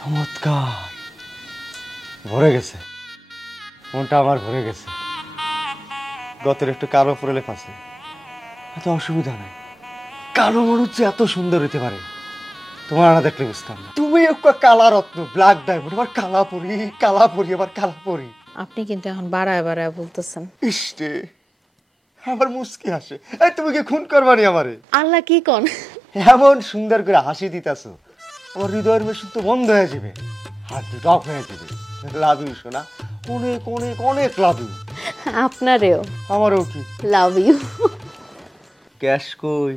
চমৎকার, ভরে গেছে মনটা, আমার ভরে গেছে। গতের একটু কালো পরে আছে, এত অসুবিধা নাই। কালো মানুষ যে এত সুন্দর হইতে পারে তোমার না দেখলে বুঝতাম না। তুমি একটা কালা রত্ন, ব্ল্যাক ডায়মন্ড, আবার কালা পরি, কালা পরি, আবার কালা পরি। আপনি কিন্তু এখন বাড়ায় বাড়ায় বলতেছেন। ইসরে, আমার মুস্কি হাসে। এই তুমি কি খুন করবানি আমারে? আল্লাহ কি কোন, এমন সুন্দর করে হাসি দিতাছো, আমার হৃদয়ের মেশিন তো বন্ধ হয়ে যাবে, হার্ট বিট অফ হয়ে যাবে। লাভ ইউ সোনা, অনেক অনেক অনেক লাভ ইউ। আপনারেও আমারও কি লাভ ইউ। ক্যাশ কই?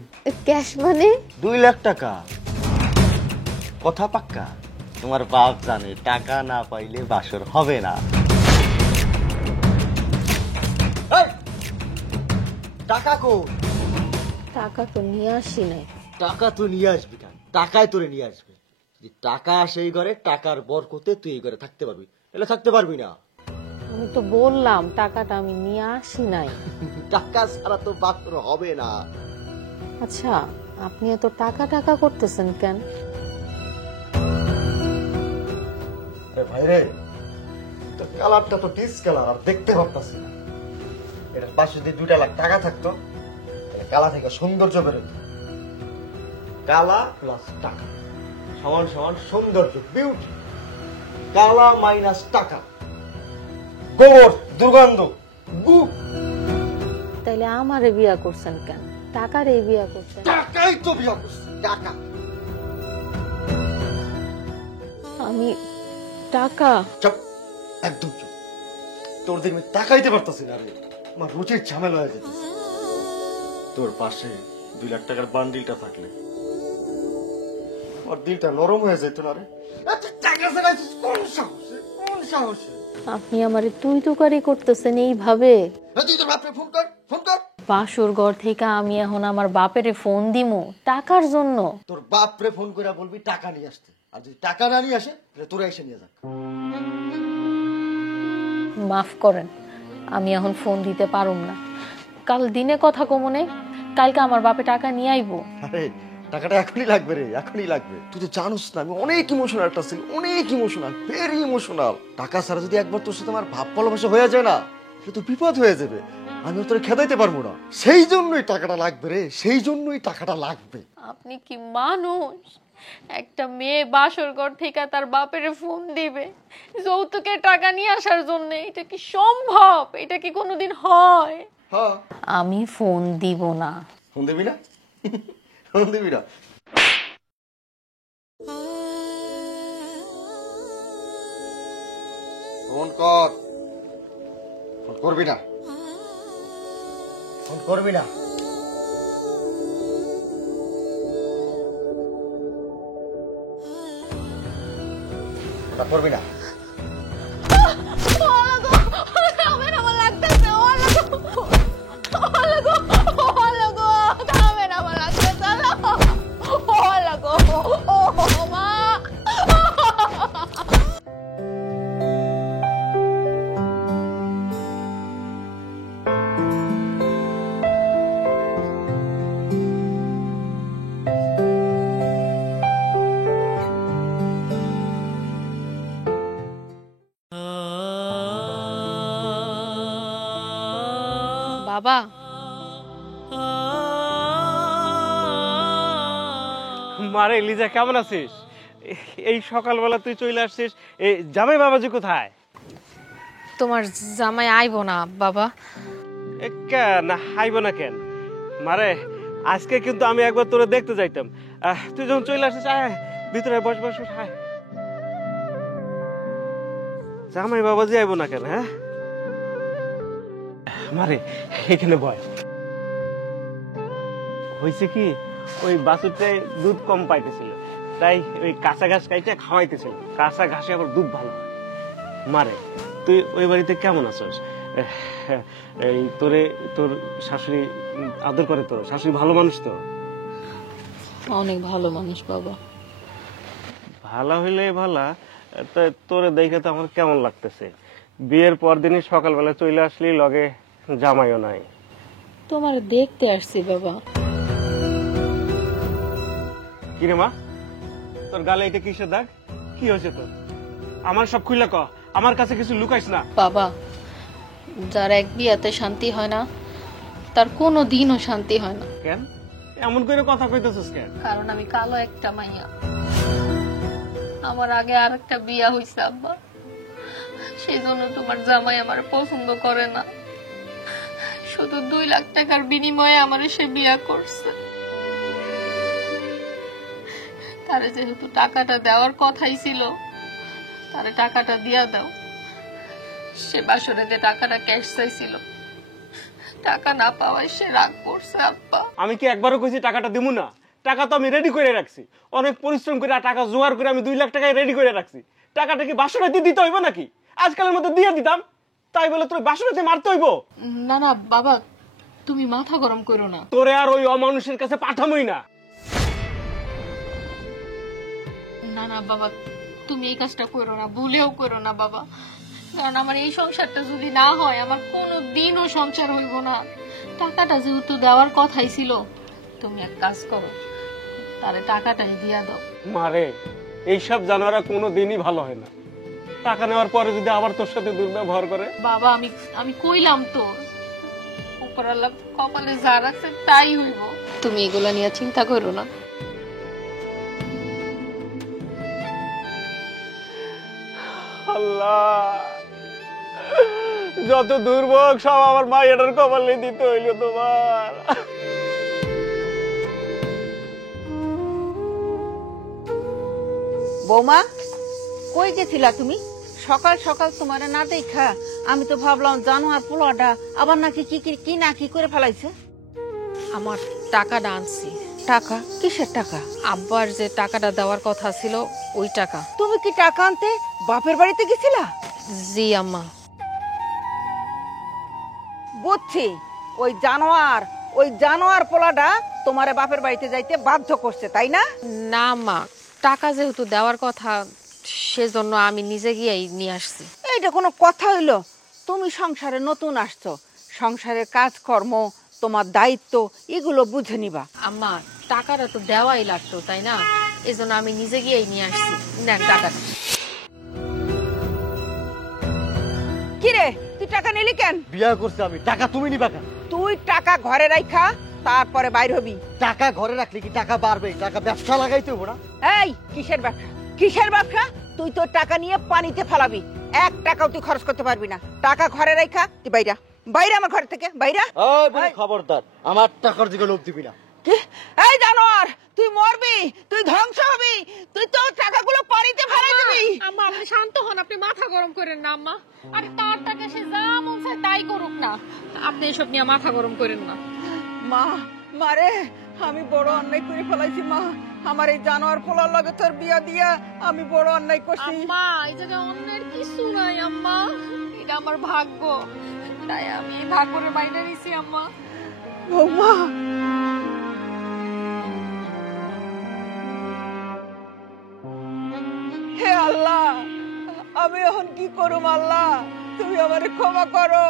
ক্যাশ মানে? 2 লাখ টাকা। কথা পাক্কা? তোমার বাপ জানে টাকা না পাইলে বাসর হবে না। এই, টাকা কই? টাকা তো নিয়ে আসি নাই। টাকা তুই নিয়ে আসবি কেন? টাকায় তোরে নিয়ে আসবে। যদি টাকা আসে এই ঘরে, টাকার বরকতে তুই এই ঘরে থাকতে পারবি, এলে থাকতে পারবি না। আমি তো বললাম টাকাটা আমি নিয়ে আসি নাই। টাকা ছাড়া তো বাসর হবে না। আচ্ছা, আপনি এত টাকা টাকা করতেছেন কেন? আরে ভাই রে, তো কালারটা তো ডিস কালার, আর দেখতে পারতাছি না। এটার পাশে যদি 2 লাখ টাকা থাকতো, তাহলে কালা থেকে সৌন্দর্য বেরোতো। কালা প্লাস টাকা সমান সমান সৌন্দর্য, বিউটি। কালা মাইনাস টাকা, গোবর, দুর্গন্ধ, গু। তাইলে আমারে বিয়া করছেন কেন? টাকারে বিয়া করছেন। টাকাই তো বিয়া করছে, টাকা। আমি টাকা? চুপ, একদম চুপ। তোর দিকে আমি তাকাইতে পারতাছি না রে, আমার রুচির ঝামেলা হয়ে যেতেছে। তোর পাশে 2 লাখ টাকার বান্ডিলটা থাকলে আমার দিলটা নরম হয়ে যেত না রে। এত টাকা ছাড়া কোন সাহসে, কোন সাহসে? আপনি আমারে তুই তুকারি করতেছেন এইভাবে? তুই তোর বাপরে ফোন কর, ফোন কর। বাসুর ঘর থেকে আমি এখন আমার বাপেরে ফোন দিমু টাকার জন্য? তোর বাপরে ফোন করে বলবি টাকা নিয়ে আসতে, আর যদি টাকা না নিয়ে আসে তাহলে তোরা এসে নিয়ে যাক। মাফ করেন, আমি এখন ফোন দিতে পারুম না। কাল দিনে কথা কমনে, কালকে আমার বাপে টাকা নিয়ে আইবো। আরে টাকাটা এখনই লাগবে রে, এখনই লাগবে। তুই তো জানোস না আমি অনেক ইমোশনাল একটা ছিল, অনেক ইমোশনাল, ভেরি ইমোশনাল। টাকা ছাড়া যদি একবার তোর সাথে আমার ভাব ভালোবাসা হয়ে যায় না, সে তো বিপদ হয়ে যাবে। আমি তোরে খেদাইতে পারবো না। সেই জন্যই টাকাটা লাগবে রে, সেই জন্যই টাকাটা লাগবে। আপনি কি মানুষ? একটা মেয়ে বাসর ঘর থেকে তার বাপেরে ফোন দিবে যৌতুকের টাকা নিয়ে আসার জন্য? এটা কি সম্ভব? এটা কি কোনোদিন হয়? হ্যাঁ, আমি ফোন দিব না। ফোন দিবি না? ফোন দিবি না? ফোন কর। ফোন করবি না? ফোন করবি না? ওটা করবি না? বাবা, মারে লিজা, কেমন আছিস? এই সকালবেলা তুই চলে আসছিস, এই জামাই বাবাজি কোথায়? তোমার জামাই আইবো না বাবা? কেন আইব না কেন? মারে আজকে কিন্তু আমি একবার তোরে দেখতে যাইতাম। তুই যখন চলে আসছিস, আয় ভিতরে বস বস, আয়। জামাই বাবাজি আইব না কেন? হ্যাঁ মারে, এখানে বয়। হয়েছে কি, ওই বাছুরটাই দুধ কম পাইতেছিল, তাই ওই কাঁচা ঘাস কাইটা খাওয়াইতেছিল। কাঁচা ঘাসে আবার দুধ ভালো হয়। মারে, তুই ওই বাড়িতে কেমন আছিস? এই তোরে তোর শাশুড়ি আদর করে? তোর শাশুড়ি ভালো মানুষ তো? অনেক ভালো মানুষ বাবা। ভালো হইলে ভালা, তোরে দেখে তো আমার কেমন লাগতেছে। বিয়ের পর দিনই সকালবেলা চলে আসলি, লগে জামাইও নাই। তোমার দেখতে আসছি বাবা। কিরে মা, তোর গালে এটা কিসের দাগ? কি হয়েছে তোর? আমার সব খুইলা ক, আমার কাছে কিছু লুকাইস না। বাবা, যার এক বিয়াতে শান্তি হয় না তার কোনো দিনও শান্তি হয় না। কেন এমন করে কথা কইতেছিস কেন? কারণ আমি কালো একটা মাইয়া। আমার আগে আর একটা বিয়া হইছে আব্বা, সেই জন্য তোমার জামাই আমার পছন্দ করে না। শুধু 2 লাখ টাকার বিনিময়ে আমার সে বিয়া করছে। তারে যেহেতু টাকাটা দেওয়ার কথাই ছিল, তারে টাকাটা দিয়া দাও। সে বাসরে যে টাকাটা ক্যাশ চাইছিল, টাকা না পাওয়ায় সে রাগ করছে আব্বা। আমি কি একবারও কইছি টাকাটা দিমু না? টাকা তো আমি রেডি করে রাখছি, অনেক পরিশ্রম করে টাকা জোগাড় করে আমি 2 লাখ টাকায় রেডি করে রাখছি। টাকাটা কি বাসরাতে দিতে হইব নাকি? আজকালের মধ্যে দিয়ে দিতাম, তাই বলে তোর বাসরাতে মারতে হইব? না না বাবা, তুমি মাথা গরম করো না। তোরে আর ওই অমানুষের কাছে পাঠামই না। না না বাবা, তুমি এই কাজটা করো না, ভুলেও করো না বাবা। কারণ আমার এই সংসারটা যদি না হয়, আমার কোনো দিনও সংসার হইব না। টাকাটা যেহেতু দেওয়ার কথাই ছিল, তুমি এক কাজ করো, তারে টাকাটাই দিয়া দাও। মারে, এইসব জানোয়ারা কোনো দিনই ভালো হয় না। টাকা নেওয়ার পরে যদি আবার তোর সাথে দুর্ব্যবহার করে। বাবা, আমি কইলাম তো, উপরাল্লাহ কপালে যা রাখছে তাই হইব। তুমি এগুলা নিয়ে চিন্তা করো না। আল্লাহ, যত দুর্ভোগ সব আমার মায়ের কপালে দিতে হইল তোমার। বৌমা, কই গেছিলা তুমি? সকাল সকাল তোমার না দেখা আমি তো ভাবলাম জানোয়ার পোলাটা আবার নাকি কি না কি করে ফেলাইছে। আমার টাকাটা আনছি। টাকা? কিসের টাকা? আব্বার যে টাকাটা দেওয়ার কথা ছিল ওই টাকা। তুমি কি টাকা আনতে বাপের বাড়িতে গেছিলা? জি আম্মা। বুঝছি, ওই জানোয়ার পোলাটা তোমারে বাপের বাড়িতে যাইতে বাধ্য করছে, তাই না? না মা, টাকা যেহেতু দেওয়ার কথা, সেজন্য আমি নিজে গিয়েই নিয়ে আসছি। এইটা কোনো কথা হইলো? তুমি সংসারে নতুন আসছো, সংসারের কাজকর্ম, তোমার দায়িত্ব এগুলো বুঝে নিবা। আম্মা, টাকাটা তো দেওয়াই লাগতো, তাই না? এজন্য আমি নিজে গিয়েই নিয়ে আসছি। না, টাকাটা। কিরে, তুই টাকা নিলি কেন? বিয়া করছি আমি, টাকা তুমি নিবা কেন? তুই টাকা ঘরে রাখা, তারপরে বাইর হবি। টাকা ঘরে রাখলে কি টাকা বাড়বে? টাকা ব্যবসা লাগাইতে হবো না? এই কিসের ব্যবসা? কিসের ব্যবসা? তুই তোর টাকা নিয়ে পানিতে ফেলাবি, 1 টাকাও তুই খরচ করতে পারবি না। টাকা ঘরে রাখা, তুই বাইরা বাইরে, আমার ঘর থেকে বাইরা। ওই বুড়ি, খবরদার, আমার টাকার দিকে লোভ দিবি না। কি? এই জানোয়ার, তুই মরবি, তুই ধ্বংস হবি, তুই তোর টাকাগুলো পানিতে ফেলাই দিবি। আম্মা, আপনি শান্ত হন, আপনি মাথা গরম করেন না আম্মা। আর তার টাকা সে যা মন চায় তাই করুক না, আপনি এসব নিয়ে মাথা গরম করেন না। মা, মারে, আমি বড় অন্যায় করে ফেলাইছি মা। আমার এই জানোয়ার পোলার লগে তোর বিয়া দিয়া আমি বড় অন্যায় করছি। আম্মা, এই জায়গায় অন্যের কিছু নাই আম্মা, এটা আমার ভাগ্য, তাই আমি এই ভাগ্যের বাইরে নিছি আম্মা। বৌমা, হে আল্লাহ, আমি এখন কি করুম? আল্লাহ, তুমি আমারে ক্ষমা করো।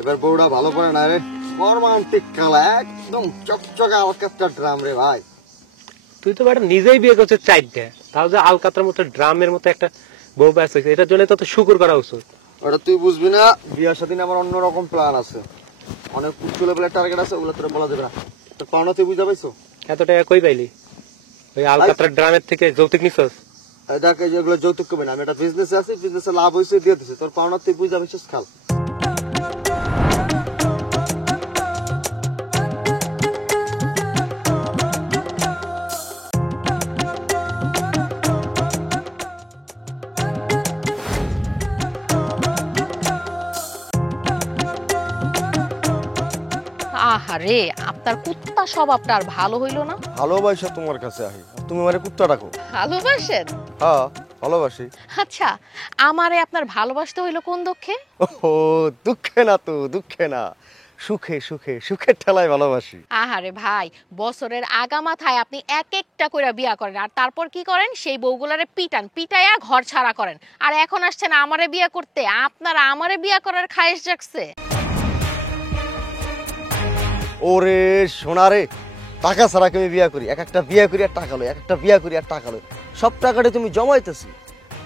এবার বউটা ভালো করে না রে, রোমান্টিক কালা, একদম চকচকে আলকাতরা ড্রাম রে ভাই। তুই তো বেটা নিজেই বিয়ে করছিস 4টা, তাও যে আলকাতরার মতো ড্রামের মতো একটা বউ ব্যাস হয়েছে, এটার জন্য তো শুকুর করা উচিত। ওটা তুই বুঝবি না, বিয়ার সাথে আমার অন্যরকম প্ল্যান আছে, অনেক উচ্চ লেভেলের টার্গেট আছে, ওগুলো তোরা বলা যাবে না। তোর পাওনা তুই বুঝতে পাইছো? এত টাকা কই পাইলি? ওই আলকাতরার ড্রামের থেকে যৌতুক নিছস? দেখ, যেগুলো যৌতুক কবে না, আমি একটা বিজনেসে আছি, বিজনেসে লাভ হয়েছে দিয়ে দিচ্ছে, তোর পাওনা তুই বুঝতে পারছিস? খাল আহারে, আপনার কুত্তা স্বভাবটা আর ভালো হইল না। ভালোবাসা তোমার কাছে আহি, তুমি মানে কুত্তা রাখো। ভালোবাসেন? হ্যাঁ, ভালোবাসি। আচ্ছা, আমারে আপনার ভালোবাসতে হইলো কোন দুঃখে? ও, দুঃখে না তো, দুঃখে না, সুখে সুখে, সুখের ঠেলায় ভালোবাসি। আহারে ভাই, বছরের আগা মাথায় আপনি এক একটা করে বিয়া করেন, আর তারপর কি করেন? সেই বউগুলারে পিটাইয়া ঘর ছাড়া করেন, আর এখন আসছেন আমারে বিয়া করতে। আপনার আমারে বিয়া করার খায়েশ জাগছে? ওরে সোনারে, টাকা ছাড়া আমি বিয়া করি, এক একটা বিয়া করি আর টাকা লই, এক একটা বিয়া করি আর টাকা লই, সব টাকাটা তুমি জমাইতেছি।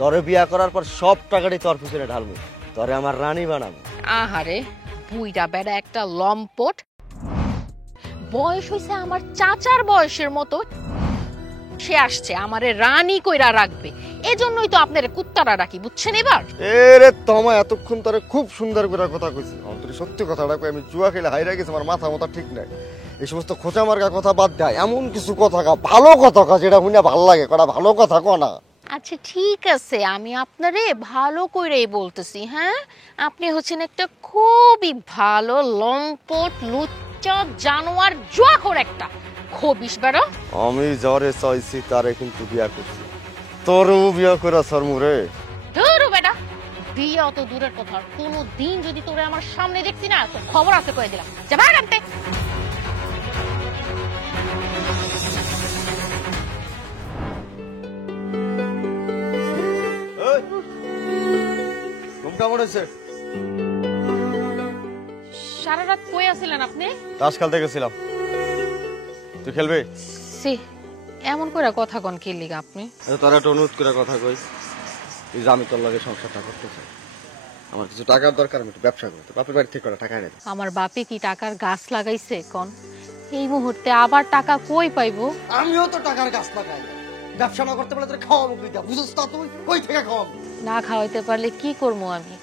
তোরে বিয়া করার পর সব টাকাটি তোর পিছনে ঢালবো, তোরে আমার রানী বানাবো। আহারে বুইড়া বেড়া একটা লম্পট, বয়স হইছে আমার চাচার বয়সের মতো, সে আসছে আমারে রানী কইরা রাখবে, এজন্যই তো আপনারে কুত্তারা রাখি, বুঝছেন এবার? এরে তোমায় এতক্ষণ তোরে খুব সুন্দর করে কথা কইছি, অন্তরে সত্যি কথাটা কই, আমি জুয়া খেলে হাইরা গেছি, আমার মাথা মাথা ঠিক নাই। এই সমস্ত খোঁচা মার্কা কথা বাদ দেয়, এমন কিছু কথা কা, ভালো কথা কা, যেটা শুনে ভালো লাগে, কটা ভালো কথা ক না। আচ্ছা ঠিক আছে, আমি আপনারে ভালো কইরাই বলতেছি। হ্যাঁ, আপনি হচ্ছেন একটা খুবই ভালো লম্পট লুচ্চা জানোয়ার জুয়াখোর একটা খবিস বেড়া। আমি যারে চাইছি তারে কিন্তু বিয়া করছি, তোরও বিয়া করা সরমুরে। ধুরু বেটা, বিয়ে অত দূরের কথা, কোনো দিন যদি তোরে আমার সামনে দেখছি না তো খবর আছে কয়ে দিলাম, যা ভাগ আনতে। ঘুম কেমন হয়েছে? সারা রাত কই আছিলেন আপনি? তাস খেলতে গেছিলাম। তুই খেলবি? সি, এমন করে কথা কন কি লিগা আপনি? তোর একটা অনুরোধ করে কথা কই, তুই যে আমি তোর লগে সংসারটা করতে চাই, আমার কিছু টাকার দরকার, আমি একটু ব্যবসা করতে, বাপের বাড়ি থেকে করা টাকা এনে দে। আমার বাপে কি টাকার গাছ লাগাইছে কোন? এই মুহূর্তে আবার টাকা কই পাইবো? আমিও তো টাকার গাছ লাগাই, ব্যবসা না করতে পারলে তোর খাওয়াবো কিটা, বুঝছ না তুই? কই থেকে খাওয়াবো? না খাওয়াইতে পারলে কি করবো আমি?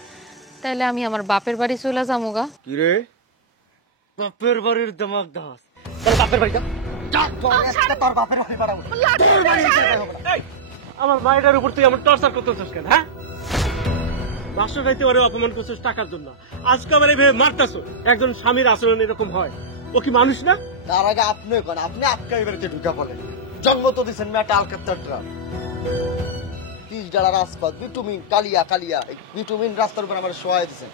তাইলে আমি আমার বাপের বাড়ি চলে যাবো গা। কি রে, বাপের বাড়ির দিমাগ দাস? তোর বাপের বাড়ি যা, যা, তোর একটা তোর বাপের বাড়ি বাড়াবো। আমার মায়ের উপর তুই আমার টর্চার করতেছিস কেন? হ্যাঁ, বাসর রাইতে ওরে অপমান করছিস টাকার জন্য, আজকে আবার এইভাবে মারতাছো। একজন স্বামীর আচরণ এরকম হয়, ও কি মানুষ না? তার আগে আপনি কোন, আপনি আটকাই বাড়িতে ঢুকা পড়েন, জন্ম তো দিচ্ছেন মেয়েটা আলকাত্তার 30 ডালার আসপাত ভিটামিন কালিয়া কালিয়া, ভিটামিন রাস্তার উপর আমার শোয়াই দিচ্ছেন,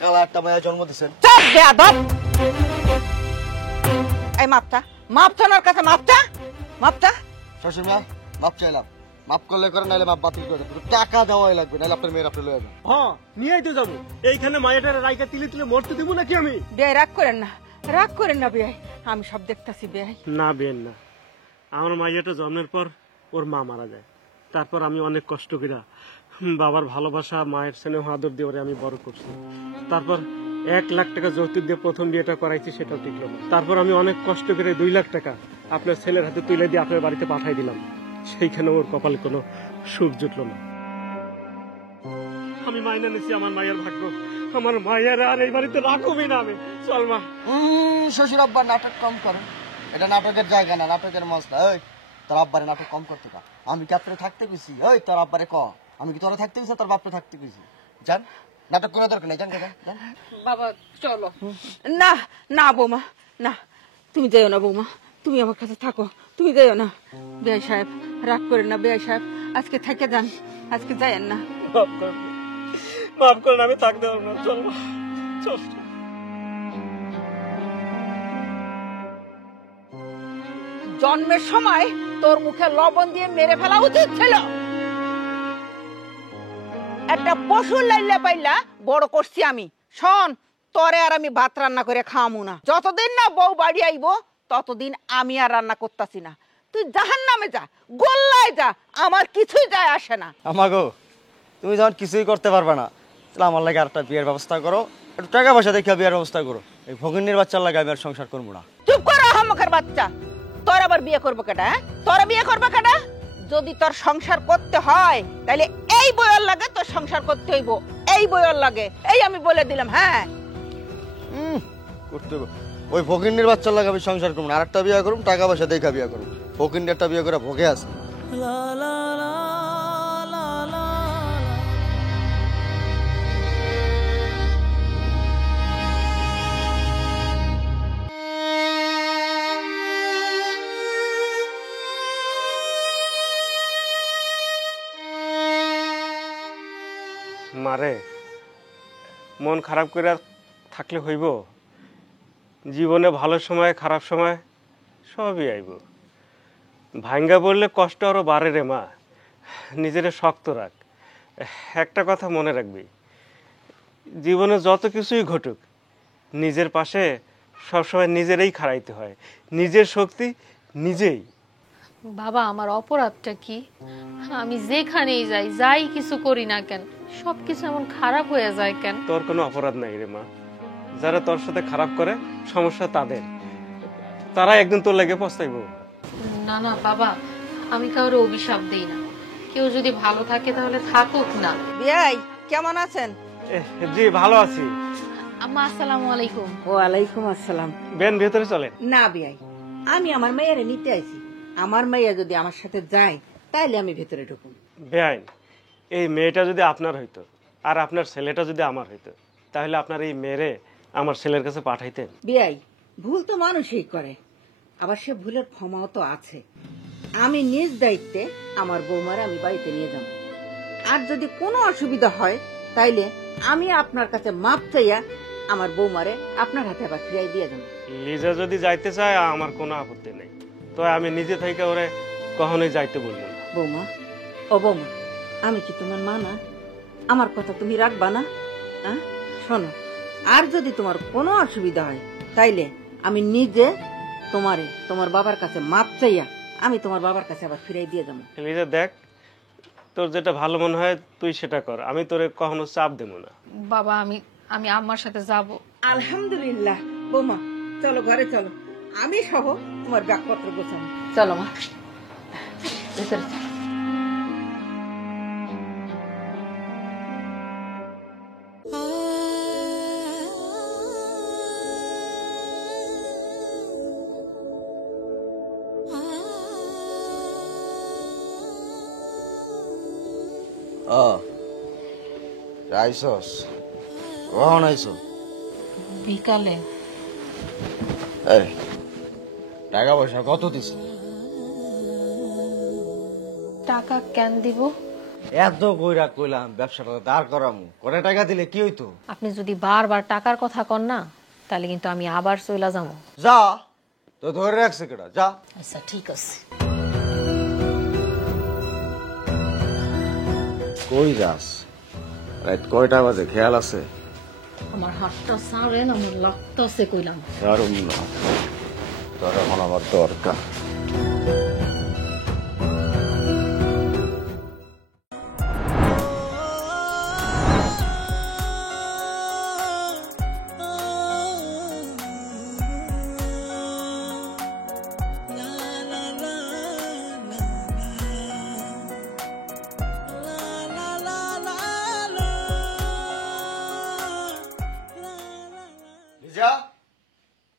কালা একটা মায়ের জন্ম দিচ্ছেন। চাপ বেয়াদব! এই মাপটা, মাপটা ওনার কাছে, মাপটা, মাপটা। শ্বশুর মা, মাপ চাইলাম, মাপ করলে করে, নাহলে মাপ বাতিল করে দেবো, টাকা দেওয়াই লাগবে, নাহলে আপনার মেয়ের আপনি লয়ে যাবেন। হ্যাঁ, নিয়েই তো যাবো। এইখানে মায়ের রাইকা তিলে তিলে মরতে দিব নাকি আমি? বেয়াই রাগ করেন না, রাগ করেন না বেয়াই, আমি সব দেখতাছি বেয়াই। না বেন না, আমার মাইয়াটা জন্মের পর ওর মা মারা যায়, তারপর আমি অনেক কষ্ট করি বাবার ভালোবাসা, মায়ের স্নেহ আদর দিয়ে ওরে আমি বড় করছি। তারপর 1 লাখ টাকা যৌতুক দিয়ে প্রথম বিয়েটা করাইছি, সেটাও টিকলো না। তারপর আমি অনেক কষ্ট করে 2 লাখ টাকা আপনার ছেলের হাতে তুলে দিয়ে আপনার বাড়িতে পাঠাই দিলাম, সেইখানে ওর কপালে কোনো সুখ জুটলো না। আমি মাইনা নিছি আমার মায়ের ভাগ্য, আমার মায়ের আর এই বাড়িতে রাখবই না আমি। চল মা। শ্বশুর আব্বার নাটক কম করেন, এটা নাটকের জায়গা না, নাটকের মশলা। ওই তোর আব্বারে নাটক কম করতে কা, আমি কি আপনারে থাকতে গেছি? ওই তোর আব্বারে ক, আমি কি তোরা থাকতে গেছি, তোর বাপরে থাকতে গেছি? জান, নাটক কোনো দরকার নেই, জান জান। বাবা চলো। না না বৌমা, না, তুমি যাইও না বৌমা, তুমি আমার কাছে থাকো, তুমি যাইও না। বেয়াই সাহেব রাগ করেন না, বেয়াই সাহেব আজকে থেকে যান, আজকে যাইয়েন না। মাফ করেন, আমি থাকতে পারবো না। চল মা, চল। জন্মের সময় তোর মুখে লবণ দিয়ে মেরে ফেলা উচিত ছিল। একটা পশুর লাইলা পাইলা বড় করছি আমি। শোন, তোরে আর আমি ভাত রান্না করে খাওয়ামু না, যতদিন না বউ বাড়ি আইবো ততদিন আমি আর রান্না করতাছি না। তুই জাহান্নামে যা, গোল্লায় যা, আমার কিছুই যায় আসে না। আমাগো, তুমি যখন কিছুই করতে পারবে না, তাহলে আমার লাগে আরেকটা বিয়ের ব্যবস্থা করো, একটু টাকা পয়সা দেখে বিয়ের ব্যবস্থা করো। এই ভগিনীর বাচ্চার লাগে আমি আর সংসার করবো না। চুপ করো হামুখের বাচ্চা, তোর আবার বিয়ে করবো কেডা? তোরা বিয়ে করবো কেডা? যদি তোর সংসার করতে হয় তাহলে এই বইয়ের লাগে তোর সংসার করতে হইব, এই বইয়ের লাগে, এই আমি বলে দিলাম। হ্যাঁ, করতে হবে। ওই ভগিনীর বাচ্চার লাগে আমি সংসার করবো না, আরেকটা বিয়ে করুম, টাকা পয়সা দেখা বিয়ে করুম। ভগিনীর একটা বিয়ে করে ভোগে আছে। মারে, মন খারাপ করে আর থাকলে হইব? জীবনে ভালো সময় খারাপ সময় সবই আইব। ভাঙ্গা বললে কষ্ট আরো বাড়ে রে মা, নিজের শক্ত রাখ। একটা কথা মনে রাখবি, জীবনে যত কিছুই ঘটুক, নিজের পাশে সবসময় নিজেরই খাড়াইতে হয়, নিজের শক্তি নিজেই। বাবা আমার অপরাধটা কি? আমি যেখানেই যাই, যাই কিছু করি না কেন, সবকিছু এমন খারাপ হয়ে যায় কেন? তোর কোনো অপরাধ নাই রে মা। যারা তোর সাথে খারাপ করে সমস্যা তাদের, তারা একদিন তোর লেগে পস্তাইবো। না না বাবা, আমি কাউরে অভিশাপ দেই না। কেউ যদি ভালো থাকে তাহলে থাকুক না। বিয়াই কেমন আছেন? জি ভালো আছি। আম্মা আসসালামু আলাইকুম। ওয়ালাইকুম আসসালাম। বেন ভেতরে চলেন। না বিয়াই, আমি আমার মেয়েরে নিতে আইছি। আমার মেয়ে যদি আমার সাথে যায় তাইলে আমি ভেতরে ঢুকুন। বেআইন, এই মেয়েটা যদি আপনার হইতো আর আপনার ছেলেটা যদি আমার হইতো, তাহলে আপনার এই মেয়েরে আমার ছেলের কাছে পাঠাইতেন? বিয়াই, ভুল তো মানুষই করে, আবার সে ভুলের ক্ষমাও তো আছে। আমি নিজ দায়িত্বে আমার বৌমারে আমি বাড়িতে নিয়ে যাব। আর যদি কোনো অসুবিধা হয় তাইলে আমি আপনার কাছে মাপ চাইয়া আমার বৌমারে আপনার হাতে আবার ফিরাই দিয়ে যাব। লিজা যদি যাইতে চায় আমার কোনো আপত্তি নেই, তো আমি নিজে থেকে ওরে কখনোই যাইতে বলবো না। বৌমা, ও বৌমা, আমি কি তোমার মা না? আমার কথা তুমি রাখবা না? শোনো, আর যদি তোমার কোনো অসুবিধা হয় তাইলে আমি নিজে তোমারে তোমার বাবার কাছে মাপ চাইয়া আমি তোমার বাবার কাছে আবার ফিরাই দিয়ে যাবো। লিজা দেখ, তোর যেটা ভালো মনে হয় তুই সেটা কর, আমি তোরে কখনো চাপ দেবো না। বাবা আমি আমি আম্মার সাথে যাব। আলহামদুলিল্লাহ। বৌমা চলো, ঘরে চলো, আমি সহ তোমার ব্যাগপত্র গোছাবো। চলো মা, ভেতরে চলো। আইসস কখন আইসো? বিকালে। এই টাকা পয়সা কত দিছ? টাকা কেন দিব? এত কইরা কইলাম ব্যবসাটা দাঁড় করামু, করে টাকা দিলে কি হইতো? আপনি যদি বারবার টাকার কথা কন না, তাহলে কিন্তু আমি আবার চইলা যাবো। যা, তো ধরে রাখছে কেডা? যা। আচ্ছা ঠিক আছে। কই যাস? রাত কয়টা বাজে খেয়াল আছে? আমার হাতটা সারেন, আমার লাগতেছে কইলাম। দারুণ না, তোর এখন আমার দরকার। লিজা,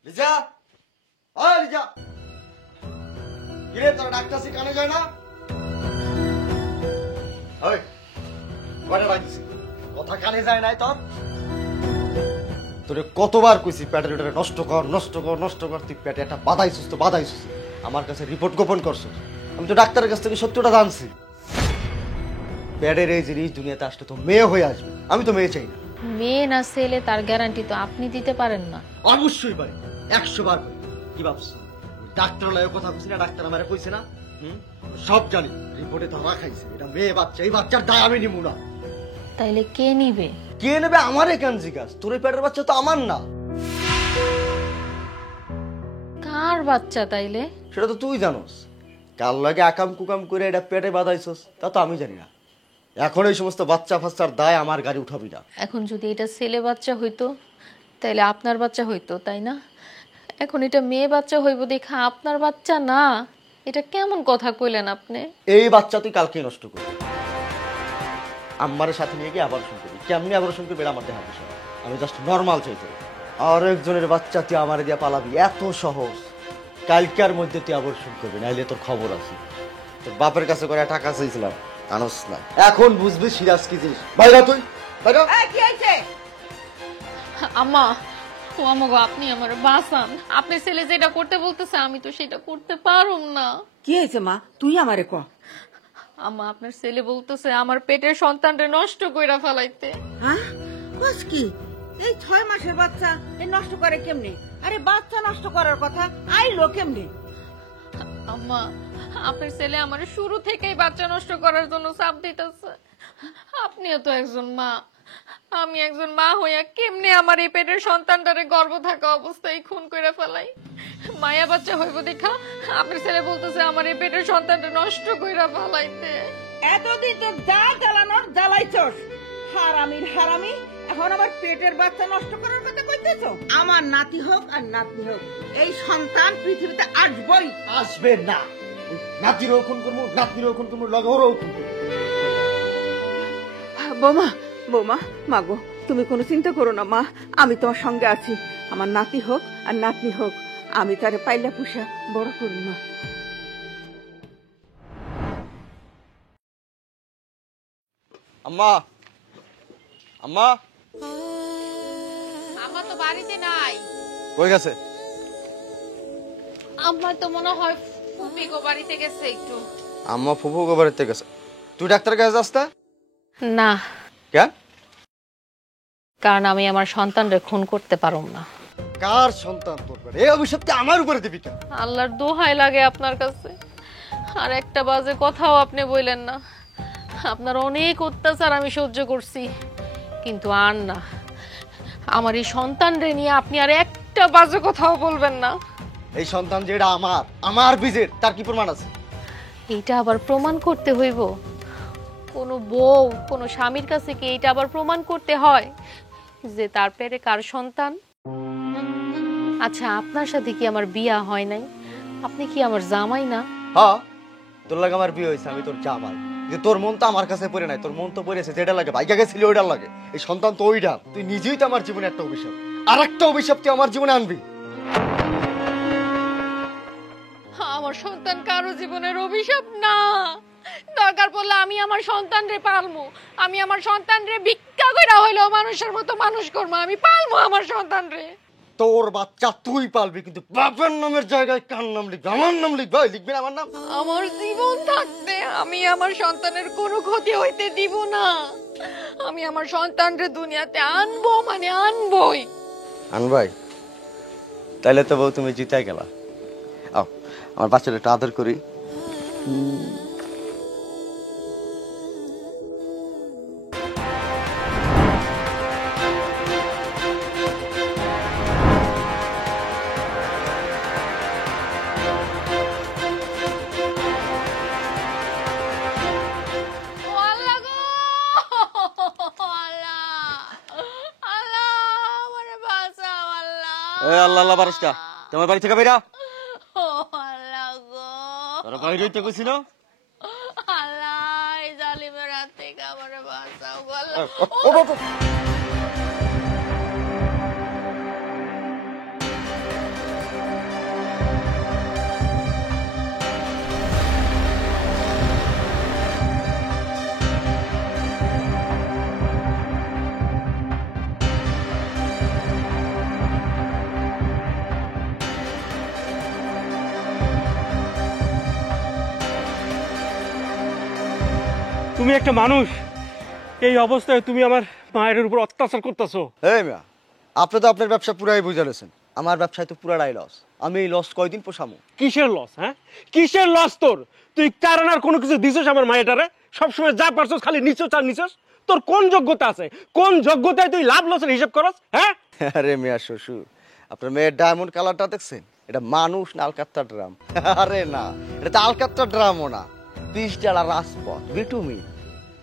লিজা, ও লিজা, কিরে তোর ডাক্তারছি কানে যায় না? ওই কয়টা বাজছে? কথা কানে যায় নাই তোর? তোরে কতবার কইছি পেটের ভিতরে নষ্ট কর নষ্ট কর নষ্ট কর, তুই পেটে একটা বাধাইছিস তো বাধাইছিস। আমার কাছে রিপোর্ট গোপন করছিস। আমি তো ডাক্তারের কাছ থেকে সত্যিটা জানছি। পেটের এই জিনিস দুনিয়াতে আসলে তো মেয়ে হয়ে আসবে, আমি তো মেয়ে চাই না। মেয়ে না ছেলে তার গ্যারান্টি তো আপনি দিতে পারেন না। অবশ্যই পারি, 100 বার পারি। কি ভাবছো ডাক্তার লয় কথা কইছি না? ডাক্তার আমারে কইছে না? সব জানি, রিপোর্টে ধরা খাইছে। এটা মেয়ে বাচ্চা, এই বাচ্চার দায় আমি নিব না। তাইলে কে নিবে? কে নেবে? আমারে কেন জিজ্ঞাস? তোর এই পেটের বাচ্চা তো আমার না। কার বাচ্চা তাইলে? সেটা তো তুই জানোস। কাল লাগে আকাম কুকাম করে এটা পেটে বাঁধাইছস তা তো আমি জানি না। এখন এই সমস্ত বাচ্চা ফাচ্চার দায় আমার গাড়ি উঠাবি না। এখন যদি এটা ছেলে বাচ্চা হইতো তাইলে আপনার বাচ্চা হইতো, তাই না? এখন এটা মেয়ে বাচ্চা হইব দেখা আপনার বাচ্চা না, এটা কেমন কথা কইলেন আপনি? এই বাচ্চা তুই কালকে নষ্ট করবি। আম্মারের সাথে নিয়ে গিয়ে আবার শুনতে কেমনি আবার শুনতে বেড়া আমার দেখাতে সব। আমি জাস্ট নর্মাল চাইতে। আর একজনের বাচ্চা তুই আমার দিয়া পালাবি এত সহজ? কালকার মধ্যে তুই আবার শুন করবি, নাইলে তোর খবর আছে। তোর বাপের কাছে করে টাকা চাইছিলাম, আনস না। এখন বুঝবি সিরাজ কি জিনিস। বাইরা তুই, বাইরা। কি হয়েছে? আম্মা, ও আমাগো আপনি আমার বাঁচান। আপনি ছেলে যেটা করতে বলতেছে আমি তো সেটা করতে পারুম না। কি হয়েছে মা? তুই আমারে ক। আম্মা আপনার ছেলে বলতেছে আমার পেটের সন্তানটা নষ্ট কইরা ফেলাইতে। হ্যাঁ বাস কি? এই 6 মাসের বাচ্চা এই নষ্ট করে কেমনে? আরে বাচ্চা নষ্ট করার কথা আইলো কেমনে? আম্মা আপনার ছেলে আমার শুরু থেকেই বাচ্চা নষ্ট করার জন্য চাপ দিতেছে। আপনিও তো একজন মা, আমি একজন মা হইয়া কেমনে আমার এই পেটের সন্তানটারে গর্ভ থাকা অবস্থায় খুন করে ফেলাই। মায়া বাচ্চা হইব দেখা আপনার ছেলে বলতেছে আমার এই পেটের সন্তানটা নষ্ট কইরা ফেলাইতে। এতদিন তো যা জ্বালানোর জ্বালাইছস, হারামির হারামি, এখন আবার পেটের বাচ্চা নষ্ট করার কথা কইতেছ? আমার নাতি হোক আর নাতনি হোক, এই সন্তান পৃথিবীতে আসবই। আসবে না, নাতিরও খুন করবো, নাতনিরও খুন করবো, লগরও খুন করবো। বৌমা, বৌমা, মাগো তুমি কোনো চিন্তা করো না মা, আমি তোমার সঙ্গে আছি। আমার নাতি হোক আর নাতনি হোক, আমি তারে পাইলা পুষা বড় করব মা। আম্মা, আম্মা আমার তো বাড়িতে নাই। কই গেছে? আমার তো মনে হয় ফুপি গো বাড়িতে গেছে একটু। আম্মা ফুফু গোবরেতে গেছে। তুই ডাক্তার কাছে যাস না না, কেন? কারণ আমি আমার সন্তানরে খুন করতে পারুম না। কার সন্তান তোর? এই অভিশাপ কি আমার উপরে দিবি কেন? আল্লাহর দোহাই লাগে আপনার কাছে, আর একটা বাজে কথাও আপনি বললেন না। আপনার অনেক অত্যাচার আমি সহ্য করছি, কিন্তু আর না, আমার এই সন্তানরে নিয়ে আপনি আর একটা বাজে কথাও বলবেন না। এই সন্তান যেটা আমার বীজের, তার কি প্রমাণ আছে? এইটা আবার প্রমাণ করতে হইব? কোনো বউ কোনো স্বামীর কাছে কি এইটা আবার প্রমাণ করতে হয় যে তার পেটে কার সন্তান? আচ্ছা, আপনার সাথে কি আমার বিয়া হয় নাই? আপনি কি আমার জামাই না? হ্যাঁ, তোর লাগে আমার বিয়ে হয়েছে, আমি তোর জামাই। যে তোর মন তো আমার কাছে পড়ে নাই, তোর মন তো পড়েছে যেটা লাগে ভাইয়া গেছিল ওইটা লাগে। এই সন্তান তো ওইটা। তুই নিজেই তো আমার জীবনে একটা অভিশাপ, আর একটা অভিশাপ তুই আমার জীবনে আনবি। আমার সন্তান কারো জীবনের অভিশাপ না। দরকার পড়লে আমি আমার সন্তানরে পালমু, আমি আমার সন্তানরে ভিক্ষা কইরা হইলেও মানুষের মতো মানুষ করবো, আমি পালমু আমার সন্তানরে। তোর বাচ্চা তুই পালবি, কিন্তু বাপের নামের জায়গায় কার নাম লিখবি? আমার নাম লিখবি? লিখবি না আমার নাম? আমার জীবন থাকতে আমি আমার সন্তানের কোনো ক্ষতি হইতে দিব না। আমি আমার সন্তানরে দুনিয়াতে আনবো, মানে আনবই। আনবাই? তাইলে তো বউ তুমি জিতাই গেলা। আও, আমার বাচ্চাটা একটু আদর করি। ও আল্লাহ গো! আল্লাহ! আল্লাহ! আমারে বাঁচাও আল্লাহ! এ আল্লাহ আল্লাহ বারিশটা, তোমার বাড়ি থেকে বেরা। ও আল্লাহ গো! তোরা বাইরে হইতে কইছি না? আল্লাহ, এই জালিমের হাত থেকে আমারে বাঁচাও গো আল্লাহ! ও বাবা! তুমি একটা মানুষ, এই অবস্থায় তুমি আমার মায়ের উপর অত্যাচার করতেছো। এই মিয়া, আপনি তো আপনার ব্যবসা পুরাই বুঝে লেছেন, আমার ব্যবসায় তো পুরাটাই লস। আমি এই লস কয়দিন পোষামু? কিসের লস? হ্যাঁ, কিসের লস তোর? তুই কারণ আর কোনো কিছু দিছস আমার মায়েটারে? সবসময় যা পারছস খালি নিচস আর নিচস। তোর কোন যোগ্যতা আছে? কোন যোগ্যতায় তুই লাভ লসের হিসাব করস? হ্যাঁ, আরে মিয়া শ্বশুর, আপনার মেয়ের ডায়মন্ড কালারটা দেখছেন? এটা মানুষ না আলকাত্তা ড্রাম? আরে না, এটা তো আলকাত্তা ড্রামও না, 20 টালা রাজপথ বিটুমি।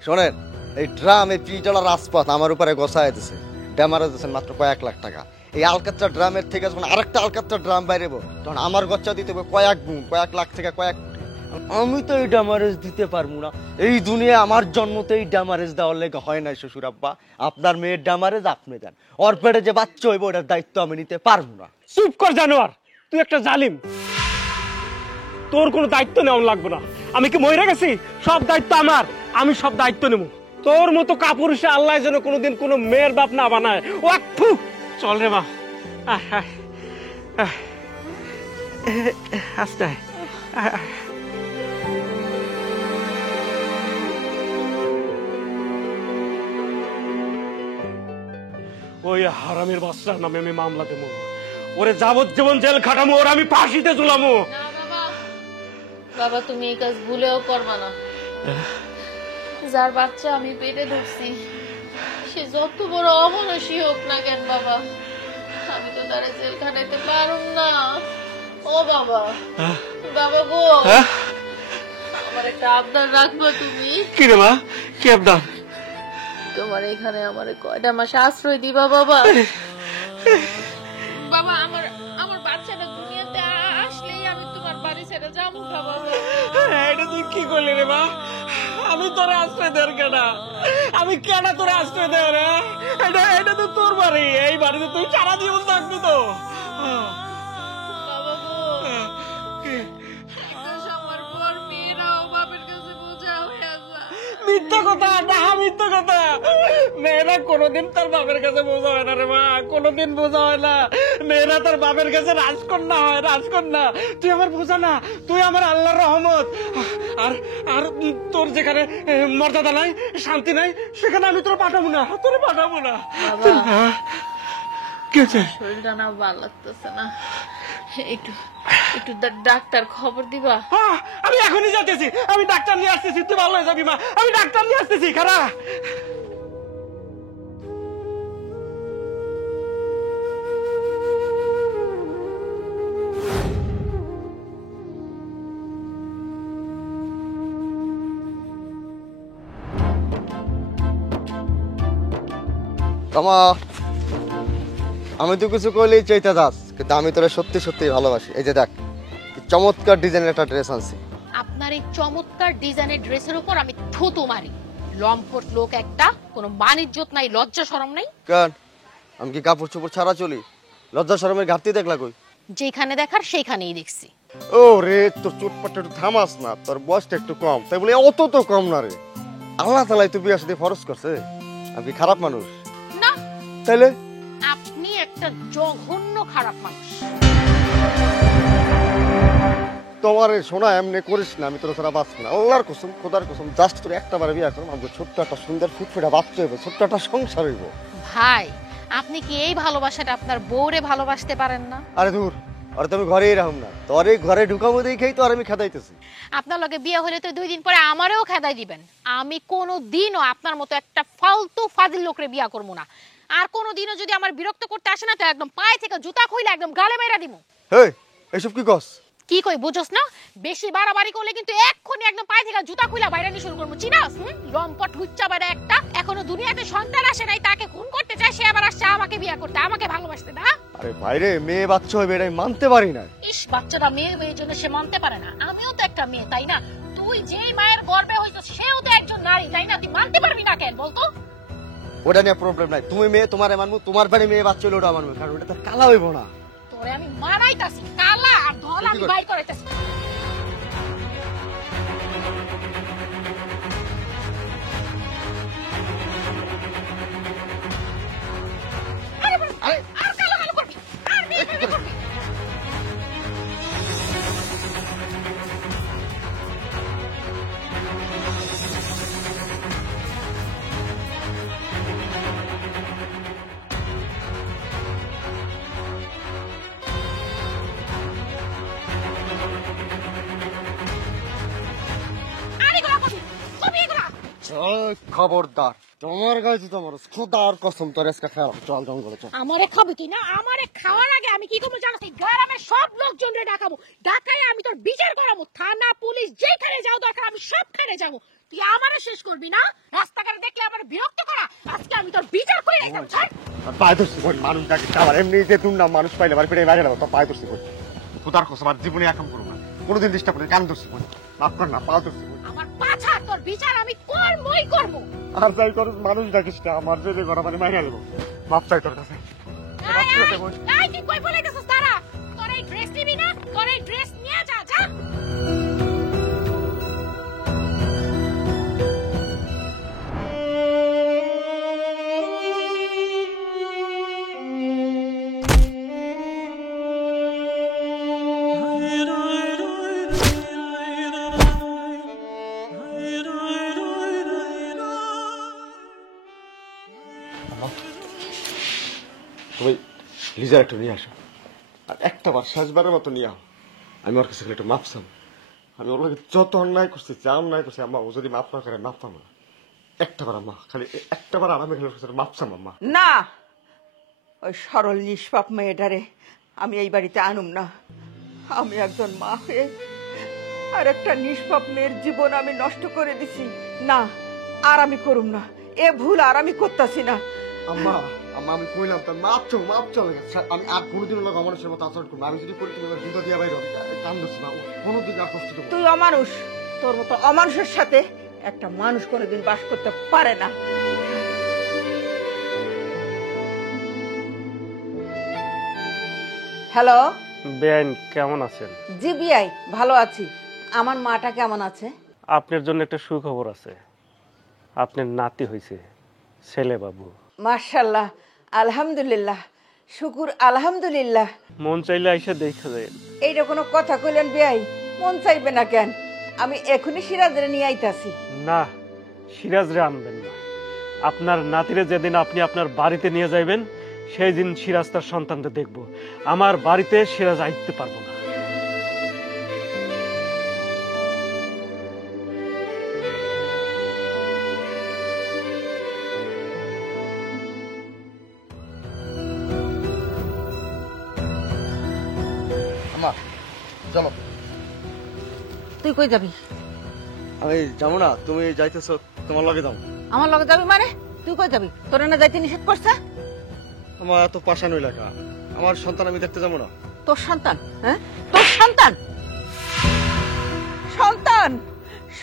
শোনেন, এই ড্রাম, এই 20 টালা রাজপথ আমার উপরে গোছায় দিছে, ড্যামারে দিচ্ছেন মাত্র কয়েক লাখ টাকা। এই আলকাত্তা ড্রামের থেকে যখন আরেকটা আলকাত্তা ড্রাম বাইরেবো, তখন আমার গচ্চা দিতে হবে কয়েক গুণ, কয়েক লাখ থেকে কয়েক কোটি। আমি তো এই ড্যামারেজ দিতে পারবো না। এই দুনিয়া আমার জন্মতেই ড্যামারেজ দেওয়ার লেগে হয় নাই শ্বশুর আব্বা। আপনার মেয়ের ড্যামারেজ আপনি দেন, ওর পেটে যে বাচ্চা হইব ওটার দায়িত্ব আমি নিতে পারবো না। চুপ কর জানোয়ার, তুই একটা জালিম। তোর কোনো দায়িত্ব নেওয়া লাগবে না। আমি কি মরে গেছি? সব দায়িত্ব আমার, আমি সব দায়িত্ব নেব। তোর মতো কাপুরুষে আল্লাহ যেন কোনোদিন কোনো মেয়ের বাপ না বানায়। ও ফু, চল রে মা, আস্তে আয়। ওই হারামের বাচ্চার নামে আমি মামলা দেবো, ওরে যাবজ্জীবন জেল খাটামো, ওর আমি ফাঁসিতে ঝুলামো। না বাবা, বাবা তুমি এই কাজ ভুলেও করবা না। যার বাচ্চা আমি পেটে ধরছি সে যত বড় অমানুষী হোক না কেন বাবা, আমি তো তারা জেল খাটাইতে পারুম না। ও বাবা, বাবা গো, আমার একটা আবদার রাখবো তুমি? কি রে মা, কি আপনার? তোমার এখানে আমার কয়টা মাস আশ্রয় দিবা বাবা? বাবা, আমার আমার বাচ্চাটা দুনিয়াতে আসলেই আমি তোমার বাড়ি ছেড়ে যাবো না বাবা। এটা তুই কি করলি রে মা? আমি তোরে আশ্রয় দেওয়ার কেনা, আমি কেন তোরে আশ্রয় দেওয়ার? এটা তো তোর বাড়ি, এই বাড়িতে তুই সারা জীবন থাকবি তো। বাবা গো, একটা সময়ের পর মেয়েরাও বাপের কাছে বোঝা হয়ে যায়। মিথ্যা কথা না, মিথ্যা কথা। মেয়েরা কোনোদিন তার বাপের কাছে বোঝা হয় না রে মা, কোনোদিন বোঝা হয় না। মেয়েরা তার বাপের কাছে রাজকন্যা হয়, রাজকন্যা। তুই আমার বোঝা না, তুই আমার আল্লাহর রহমত। আর আর তোর যেখানে মর্যাদা নাই, শান্তি নাই, সেখানে আমি তোর পাঠাবো না, তোর পাঠাবো না। কি হয়েছে? শরীরটা না ভালো লাগতেছে না, একটু একটু ডাক্তার খবর দিবা? আমি এখনই যাচ্ছি, আমি ডাক্তার নিয়ে আসতেছি, তুই ভালো হয়ে যাবি মা, আমি ডাক্তার নিয়ে আসতেছি। খারা তোমা, আমি তো কিছু কইলেই চাইতে দাস, কিন্তু আমি তোরা সত্যি সত্যি ভালোবাসি। এই যে দেখ, কি চমৎকার ডিজাইনের একটা ড্রেস আনছি। আপনার এই চমৎকার ডিজাইনের ড্রেসের উপর আমি থুতু মারি। লম্পট লোক একটা, কোনো মান-ইজ্জত নাই, লজ্জা শরম নাই। কেন, আমি কি কাপড় চোপড় ছাড়া চলি? লজ্জা শরমের ঘাটতি দেখলা কই? যেখানে দেখার সেইখানেই দেখছি। ও রে, তোর চোটপাটটা একটু থামাস না, তোর বয়সটা একটু কম, তাই বলে অত তো কম না রে। আল্লাহ তাআলাই তো বিয়ে সাথে ফরজ করছে। আমি কি খারাপ মানুষ? না, তাইলে আপনি একটা জঘন্য খারাপ মানুষ। তোমার সোনা এমনি করিস না, আমি তোর ছাড়া বাঁচব না। আল্লাহর কসম, খোদার কসম, জাস্ট তোর একটা বার বিয়ে করো, আমাদের ছোট্ট একটা সুন্দর ফুটফুটে বাচ্চা হইব, ছোট্ট একটা সংসার হইব। ভাই, আপনি কি এই ভালোবাসাটা আপনার বউরে ভালোবাসতে পারেন না? আরে দূর, আর তুমি ঘরেই রাখুম না, তোর এই ঘরে ঢুকাবো দেখেই তো আর আমি খেদাইতেছি। আপনার লগে বিয়ে হলে তো 2 দিন পরে আমারও খেদাই দিবেন। আমি কোনো দিনও আপনার মতো একটা ফালতু ফাজিল লোকরে বিয়া করবো না। আর কোনো দিনও যদি আমার বিরক্ত করতে আসে না, তো একদম পায়ে থেকে জুতা খুইলা একদম গালে মেরা দিমু। হেই, এসব কি কস? কি কই বুঝছস না? বেশি বাড়াবাড়ি করলে কিন্তু এক্ষুনি একদম পায়ে থেকে জুতা খুইলা বাইরে নিয়ে শুরু করবো। চিনাস? লম্পট লুচ্চা বাইরে একটা, এখনো দুনিয়াতে সন্তান আসে নাই, তাকে খুন করতে চায়, সে আবার আসছে আমাকে বিয়া করতে, আমাকে ভালোবাসতে। না আরে ভাইরে, মেয়ে বাচ্চা হইবে এটা আমি মানতে পারি না। ইস, বাচ্চাটা মেয়ে হয়ে জন্য সে মানতে পারে না। আমিও তো একটা মেয়ে, তাই না? তুই যেই মায়ের গর্ভে হইতো সেও তো একজন নারী, তাই না? তুই মানতে পারবি না কেন বলতো? ওটা নিয়ে প্রবলেম নাই, তুমি মেয়ে তোমারে মানবো, তোমার বাড়ি মেয়ে বাচ্চা হলে ওটা মানবো, কারণ ওটা তো কালা হইব না। তোরে আমি মারাইতাছি, কালা আর ধল আমি বাইর করাইতাছি। আর কালো কালো করবি, আর মেয়ে মেয়ে করবি। খবরদার, তোমার গায়ে জুতো মারো, খোদার কসম, তোর আজকে খেয়াল, চল জঙ্গলে চল। আমারে খাবি তুই না? আমারে খাওয়ার আগে আমি কি করবো জানো? এই গ্রামের সব লোকজনরে ডাকাবো, ডাকাই আমি তোর বিচার করাবো। থানা পুলিশ যেখানে যাও দরকার আমি সবখানে যাবো। তুই আমারে শেষ করবি না? রাস্তাঘাটে দেখলে আমার বিরক্ত করা, আজকে আমি তোর বিচার করে একদম ছাড়। পায়ে ধরছি বোন, মানুষ ডাকিস আমার এমনি যে তুই না মানুষ পাইলে আমার পেটে লাগে না, তো পায়ে ধরছি বোন, খোদার কসম আর জীবনে একাম করবো না, কোনোদিন ডিস্টার্ব করে কান ধরছি বোন, মাফ কর না, পা ধরছি বোন। আমার পাছা তোর বিচার আমি করবই করবো। আর যাই কর, মানুষ ডাকিস না, আমার যে ঘর মানে মাইনা দেবো, মাফ চাই তোর কাছে। এই তুই কই বলে গেছিস? তারা তোর এই ড্রেস নিবি না? তোর এই ড্রেস নিয়ে যা, যা। তুমি লিজার একটু নিয়ে আসো, আর একটা বার শেষবারের মতো নিয়ে আও, আমি ওর কাছে একটু মাপ চাম। আমি ওর লাগে যত অন্যায় করছি, যা অন্যায় করছি, আমার ও যদি মাপ না করে মাপ পাবো না। একটা বার আম্মা, খালি একটা বার আরামে গেলে মাপ চান আম্মা। না, ওই সরল নিষ্পাপ মেয়েটারে আমি এই বাড়িতে আনুম না। আমি একজন মা হয়ে আর একটা নিষ্পাপ মেয়ের জীবন আমি নষ্ট করে দিছি। না, আর আমি করুম না, এ ভুল আর আমি করতেছি না। আম্মা আম্মা আমি কইলাম তার মাপ চলে গেছে। আমি আর কোনোদিন লোক অমানুষের মতো আচরণ করবো। আমি যদি করি তুমি এবার জুতো দিয়ে বাইরে কান্দছি না, কোনোদিন আর কষ্ট দেবো। তুই অমানুষ, তোর মতো অমানুষের সাথে একটা মানুষ কোনোদিন বাস করতে পারে না। হ্যালো বেআইন কেমন আছেন? জি বিআই, ভালো আছি। আমার মাটা কেমন আছে? আপনার জন্য একটা সুখবর আছে, আপনার নাতি হয়েছে, ছেলে বাবু। মাশাআল্লাহ, আলহামদুলিল্লাহ, শুকুর আলহামদুলিল্লাহ। মন চাইলে আইসা দেখা যায়। এইটা কোনো কথা কইলেন বিআই? মন চাইবে না কেন? আমি এখনই সিরাজের নিয়ে আইতাছি। না, সিরাজরে আনবেন না। আপনার নাতিরে যেদিন আপনি আপনার বাড়িতে নিয়ে যাইবেন সেই দিন সিরাজ তার সন্তানদের দেখব। আমার বাড়িতে সিরাজ আইতে পারবো না। আম্মা চলো। তুই কই যাবি? আমি যাবো না, তুমি যাইতেছো, তোমার লগে যাও। আমার লগে যাবি মানে? তুই কই যাবি? তোর না যাইতে নিষেধ করছে? আমার এত পাশানো এলাকা, আমার সন্তান আমি দেখতে যাবো না। তোর সন্তান? হ্যাঁ, তোর সন্তান? সন্তান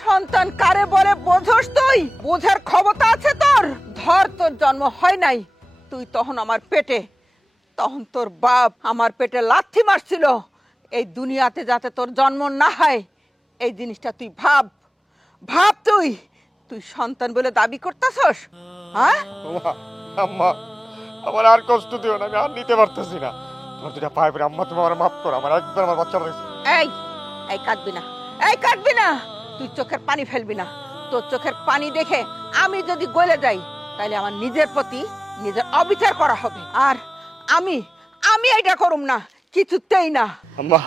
সন্তান কারে বলে বোঝস তুই? বোঝার ক্ষমতা আছে তোর? ধর, তোর জন্ম হয় নাই, তুই তখন আমার পেটে, তখন তোর বাপ আমার পেটে লাথি মারছিল। এই দুনিয়াতে যাতে তোর জন্ম না হয় এই জিনিসটা তুই ভাব। তুই তুই সন্তান বলে দাবি করতেছস? হ্যাঁ আম্মা আমার আর কষ্ট দিও না, আমি আর নিতে পারতেছি না। তোমার দুটা পায়ে পড়ে আম্মা, তুমি আমার মাফ করো। আমার একবার আমার বাচ্চা রয়েছে। এই এই কাঁদবি না, এই কাঁদবি না। তুই চোখের পানি ফেলবি না। তোর চোখের পানি দেখে আমি যদি গলে যাই তাহলে আমার নিজের প্রতি নিজের অবিচার করা হবে। আর আমি আমি এটা করুম না, কিছুতেই না। আম্মা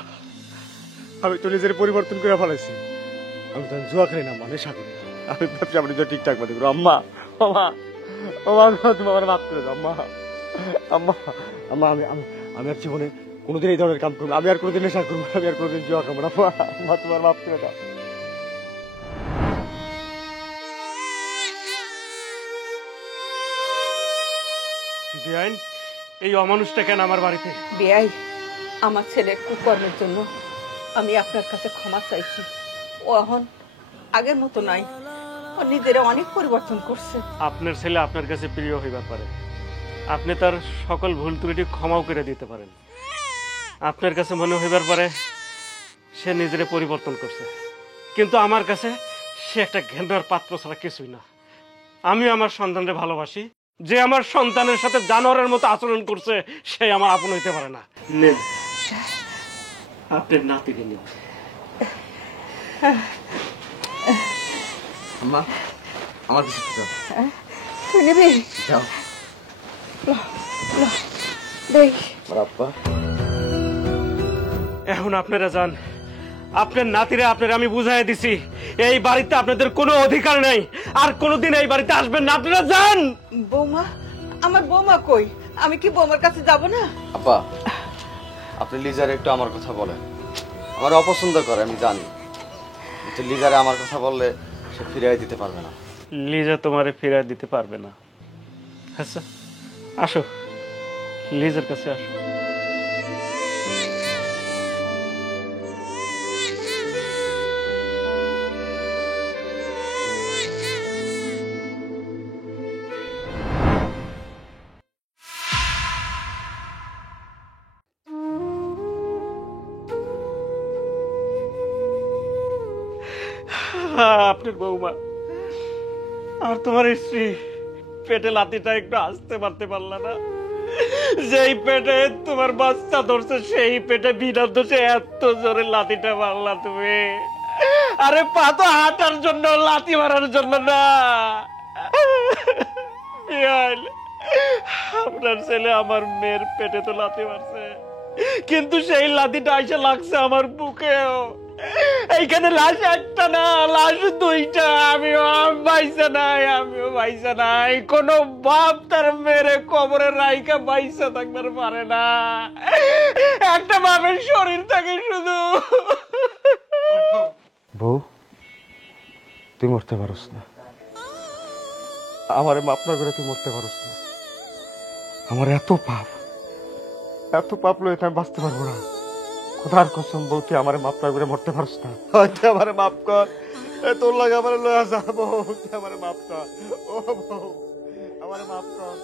আমি তো নিজের পরিবর্তন করে ফেলেছি। আমি তো জুয়া খেলি না, নেশা করি। আমি ভাবছি আমি নিজে ঠিকঠাক মতো করবো। আম্মা আম্মা আম্মা তুমি আমার মাফ করে দাও। আম্মা আম্মা আম্মা আমি আমি আর জীবনে কোনোদিন এই ধরনের কাম করবো। আমি আর কোনোদিন নেশা করবো, আমি আর কোনোদিন জুয়া খাবো না। আম্মা তোমার মাফ করে দাও। বেআইন, এই অমানুষটা কেন আমার বাড়িতে? বেয়াই, আমার ছেলের কুকর্মের জন্য আমি আপনার কাছে ক্ষমা চাইছি। ও এখন আগের মতো নাই, ও নিজেরা অনেক পরিবর্তন করছে। আপনার ছেলে আপনার কাছে প্রিয় হইবার পারে, আপনি তার সকল ভুল ত্রুটি ক্ষমাও করে দিতে পারেন। আপনার কাছে মনে হইবার পারে সে নিজের পরিবর্তন করছে, কিন্তু আমার কাছে সে একটা ঘেন্নার পাত্র ছাড়া কিছুই না। আমি আমার সন্তানকে ভালোবাসি। যে আমার সন্তানের সাথে জানোয়ারের মতো আচরণ করছে সে আমার আপন হইতে পারে না। নেন আপনার নাতিকে নিন। আম্মা আমার কিছু দাও। তুই নিবি? যাও দেখ আব্বা। এখন আপনারা যান। আপনার নাতিরে আপনারা আমি বুঝাই দিছি এই বাড়িতে আপনাদের কোনো অধিকার নেই, আর কোনোদিন এই বাড়িতে আসবেন না। আপনারা যান। বৌমা, আমার বৌমা কই? আমি কি বৌমার কাছে যাব না? আব্বা আপনি লিজারে একটু আমার কথা বলেন। আমার অপছন্দ করে আমি জানি, কিন্তু লিজারে আমার কথা বললে সে ফিরিয়ে দিতে পারবে না। লিজা তোমারে ফিরিয়ে দিতে পারবে না। আচ্ছা আসো, লিজার কাছে আসো। আপনার বৌমা আর তোমার স্ত্রী পেটে লাথিটা একটু আসতে পারতে পারলা না? যেই পেটে তোমার বাচ্চা ধরছে সেই পেটে বিনা দোষে এত জোরে লাথিটা মারলা তুমি। আরে পা তো হাঁটার জন্য, লাথি মারার জন্য না। আপনার ছেলে আমার মেয়ের পেটে তো লাথি মারছে, কিন্তু সেই লাথিটা এসে লাগছে আমার বুকেও। এইখানে লাশ একটা না, লাশ দুইটা। আমিও বাইসা নাই, আমিও বাইসা নাই। কোনো বাপ তার মেরে কবরে রাইকা বাইসা থাকবার পারে না। একটা বাপের শরীর থাকে শুধু। বউ, তুই মরতে পারস না। আমারে মাপ না করে তুই মরতে পারস না। আমার এত পাপ লইতে আমি বাঁচতে পারবো না। খোদার কসম বউ, তুই আমারে মাপ না করে মরতে পারস না। তুই আমারে মাপ কর। তোর লাগে আমারে লয়া যা বউ, তুই আমারে মাপ কর। ও বউ, আমারে মাপ কর।